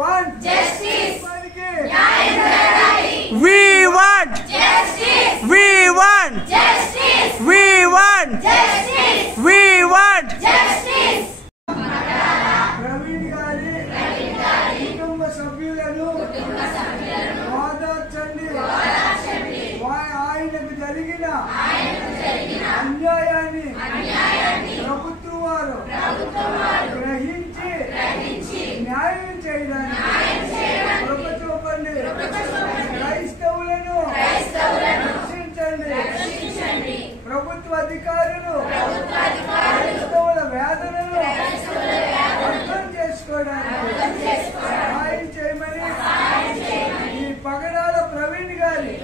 want justice. We want Justice. We want Justice. We want Justice. We want Justice. Praveen గారి కుటుంబ సభ్యులను వాదార్చండి. ఆయనకు జరిగిన అన్యాయాన్ని ప్రభుత్వం వారు గ్రహించి న్యాయం చేయడానికి ప్రభుత్వండి. క్రైస్తవులను రక్షించండి. ప్రభుత్వ అధికారులు క్రైస్తవుల వేదనను అర్థం చేసుకోవడానికి సహాయం చేయమని ఈ పగడాల ప్రవీణ్ గారి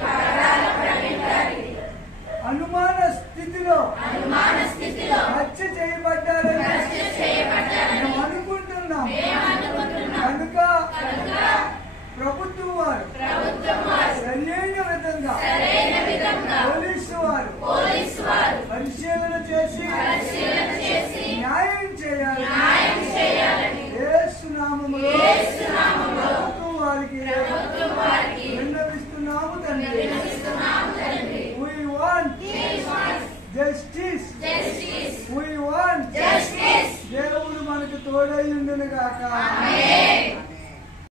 అనుమాన స్థితిలో హత్య చేయబడ్డారని మేము అనుకుంటున్నాం. కనుక ప్రభుత్వం వారు సరైన విధంగా పోలీసు వారు పరిశీలన చేసి న్యాయం చేయాలి. యేసు నామములో ప్రభుత్వం వారికి విన్నవిస్తున్నాము తండ్రి. We want justice. We want Justice. దేవుడు మనకు తోడై ఉండును గాక.